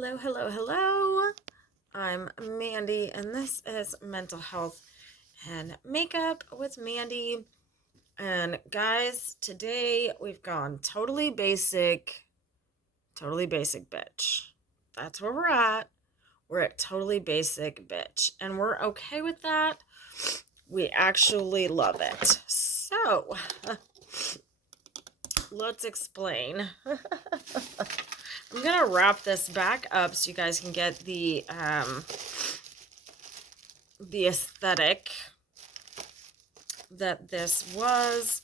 Hello, hello, hello. I'm Mandy, and this is Mental Health and Makeup with Mandy. And guys, today we've gone totally basic bitch. That's where we're at. We're at totally basic bitch, and we're okay with that. We actually love it. So, let's explain. I'm gonna wrap this back up so you guys can get the aesthetic that this was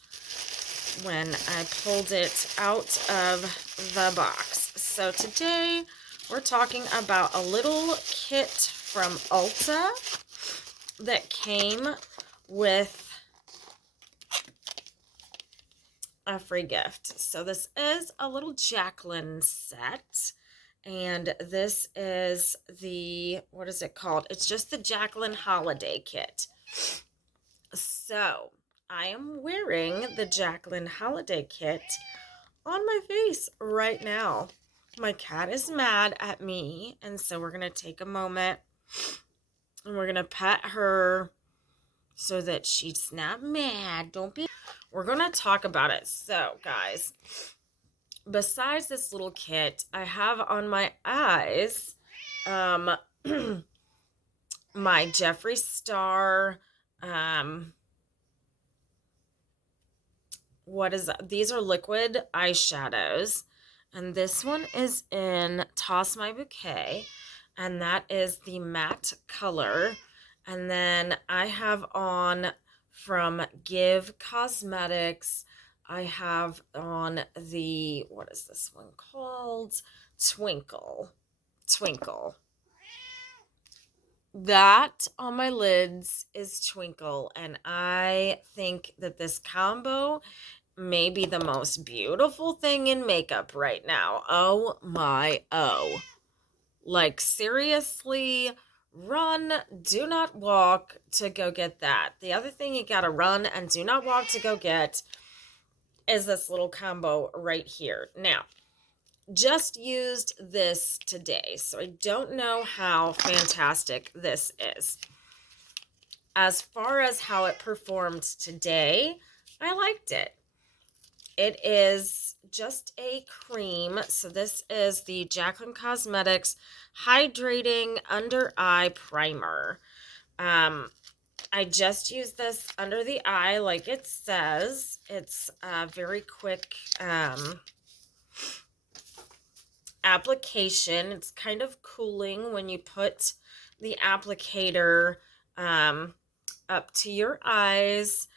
when I pulled it out of the box. So today we're talking about a little kit from Ulta that came with a free gift. So this is a little Jaclyn set, and this is the, what is it called? It's just the Jaclyn Holiday Kit. So I am wearing the Jaclyn Holiday Kit on my face right now. My cat is mad at me, and so we're gonna take a moment and we're gonna pet her so that she's not mad. Don't be. We're gonna talk about it. So guys, besides this little kit, I have on my eyes my Jeffree Star what is that? These are liquid eyeshadows, and this one is in Toss My Bouquet, and that is the matte color. And then I have on from Give Cosmetics, I have on the, what is this one called? Twinkle. That on my lids is Twinkle, and I think that this combo may be the most beautiful thing in makeup right now. Oh my, oh. Like, seriously, run, do not walk to go get that. The other thing you gotta run and do not walk to go get is this little combo right here. Now, just used this today, so I don't know how fantastic this is. As far as how it performed today, I liked it. It is just a cream. So this is the Jaclyn Cosmetics Hydrating Under Eye Primer. I just used this under the eye like it says. It's a very quick application. It's kind of cooling when you put the applicator up to your eyes,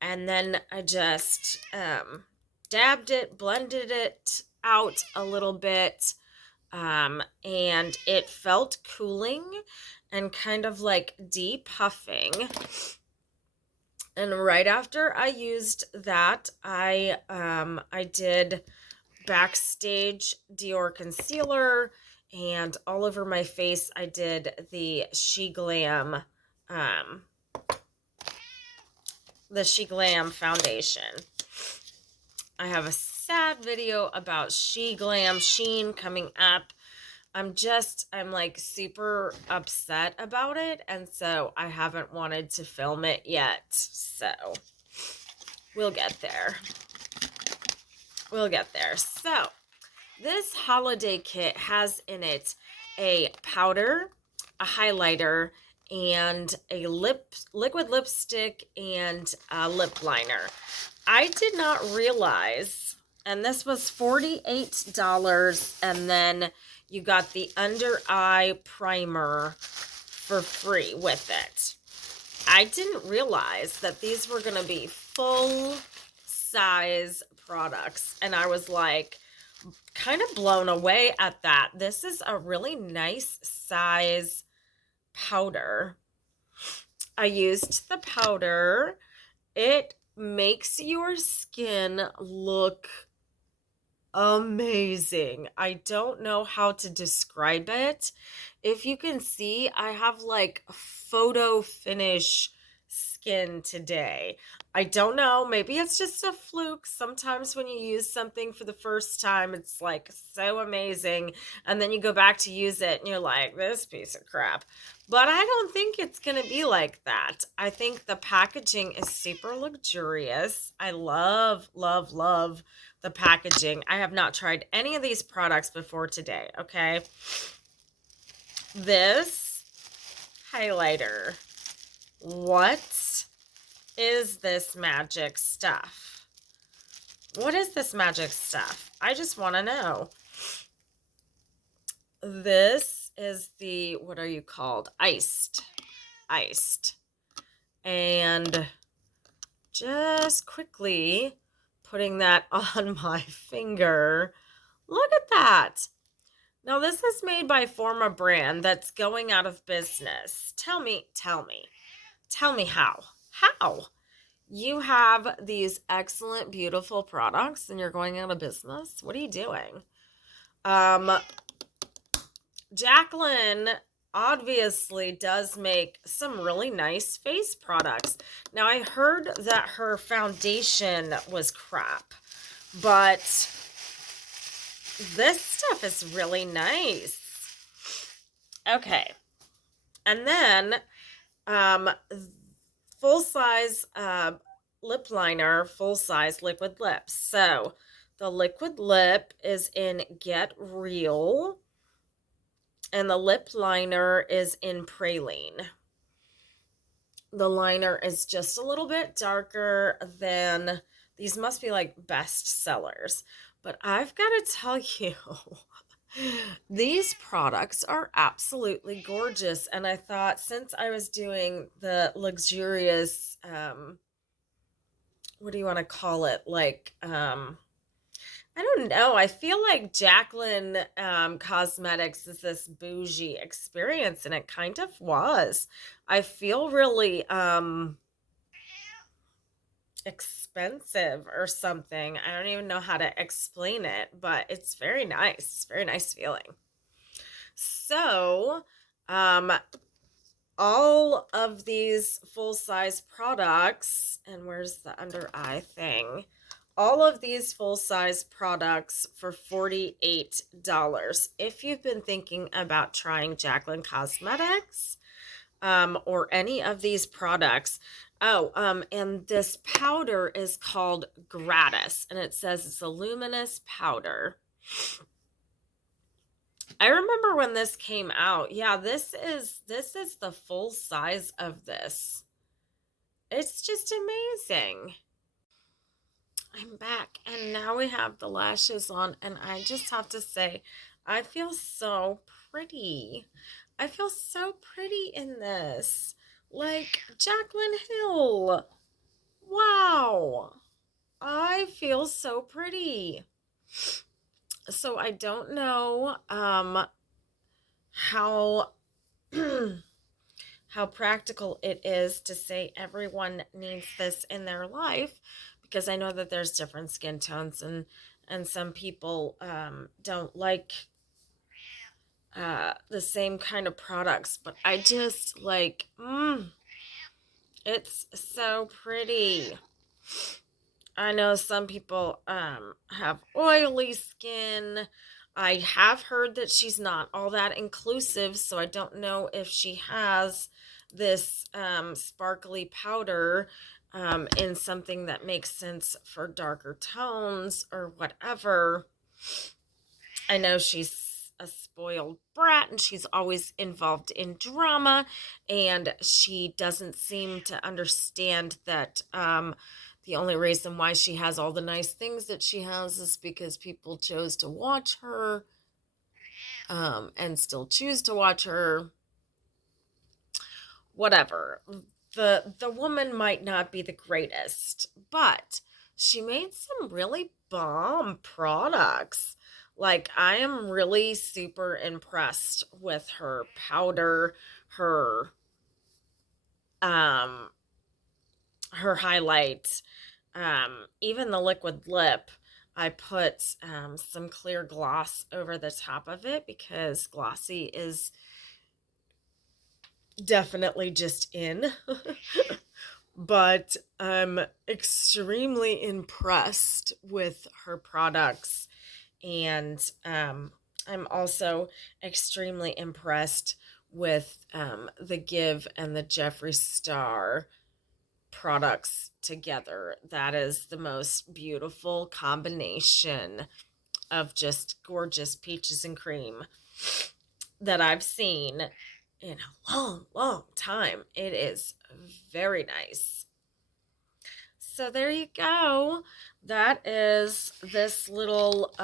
and then I just dabbed it, blended it out a little bit, and it felt cooling and kind of like depuffing. And right after I used that, I did Backstage Dior concealer, and all over my face I did the She Glam foundation. I have a sad video about She Glam Sheen coming up. I'm like super upset about it, and so I haven't wanted to film it yet. So we'll get there. So this holiday kit has in it a powder, a highlighter, and a liquid lipstick and a lip liner. I did not realize, and this was $48, and then you got the under eye primer for free with it. I didn't realize that these were going to be full size products, and I was like kind of blown away at that. This is a really nice size powder. I used the powder. It makes your skin look amazing. I don't know how to describe it. If you can see, I have like photo finish skin. skin today. I don't know. Maybe it's just a fluke. Sometimes when you use something for the first time, it's like so amazing. And then you go back to use it and you're like, this piece of crap. But I don't think it's going to be like that. I think the packaging is super luxurious. I love, love, love the packaging. I have not tried any of these products before today, okay? This highlighter. What is this magic stuff? What is this magic stuff? I just want to know. This is the, what are you called? Iced. And just quickly putting that on my finger. Look at that. Now this is made by Forma brand that's going out of business. Tell me how. How? You have these excellent, beautiful products and you're going out of business? What are you doing? Jaclyn obviously does make some really nice face products. Now, I heard that her foundation was crap, but this stuff is really nice. Okay. And then full-size lip liner, full-size liquid lips. So the liquid lip is in Get Real, and the lip liner is in Praline. The liner is just a little bit darker than, these must be like best sellers. But I've got to tell you, these products are absolutely gorgeous. And I thought, since I was doing the luxurious, what do you want to call it? Like, I don't know. I feel like Jaclyn Cosmetics is this bougie experience, and it kind of was. I feel really expensive or something. I don't even know how to explain it, but it's very nice. Very nice feeling. So, all of these full-size products, and where's the under eye thing? All of these full-size products for $48. If you've been thinking about trying Jaclyn Cosmetics or any of these products. And this powder is called Gratis, and it says it's a luminous powder. I remember when this came out. Yeah, this is the full size of this. It's just amazing. I'm back, and now we have the lashes on, and I just have to say, I feel so pretty. I feel so pretty in this. Like Jaclyn Hill. Wow. I feel so pretty. So I don't know how how practical it is to say everyone needs this in their life, because I know that there's different skin tones, and some people don't like the same kind of products, but I just like, it's so pretty. I know some people have oily skin. I have heard that she's not all that inclusive, so I don't know if she has this sparkly powder in something that makes sense for darker tones or whatever. I know she's a spoiled brat and she's always involved in drama, and she doesn't seem to understand that the only reason why she has all the nice things that she has is because people chose to watch her and still choose to watch her. Whatever. The woman might not be the greatest, but she made some really bomb products. Like, I am really super impressed with her powder, her highlight, even the liquid lip. I put some clear gloss over the top of it because glossy is definitely just in. but I'm extremely impressed with her products. And I'm also extremely impressed with the Give and the Jeffree Star products together. That is the most beautiful combination of just gorgeous peaches and cream that I've seen in a long, long time. It is very nice. So there you go. That is this little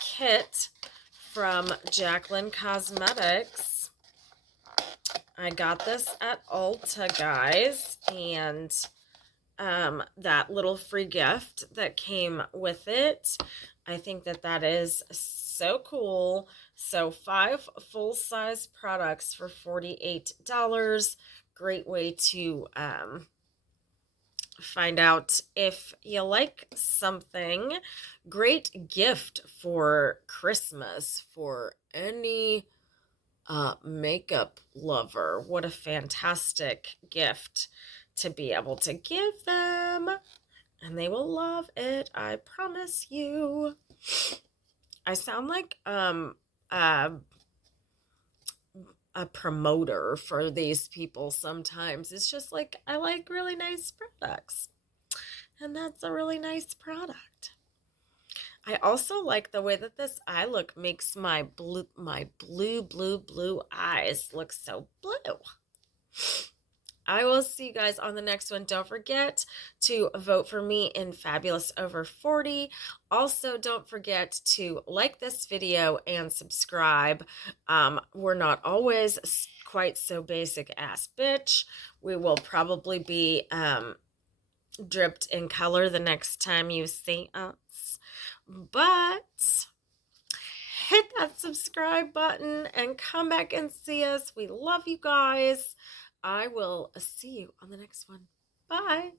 kit from Jaclyn Cosmetics. I got this at Ulta, guys, and that little free gift that came with it, I think that that is so cool. So 5 full-size products for $48. Great way to find out if you like something. Great gift for Christmas for any makeup lover. What a fantastic gift to be able to give them, and they will love it, I promise you. I sound like uh, a promoter for these people sometimes. It's just like, I like really nice products, and that's a really nice product. I also like the way that this eye look makes my blue eyes look so blue. I will see you guys on the next one. Don't forget to vote for me in Fabulous Over 40. Also, don't forget to like this video and subscribe. We're not always quite so basic ass bitch. We will probably be dripped in color the next time you see us. But hit that subscribe button and come back and see us. We love you guys. I will see you on the next one. Bye.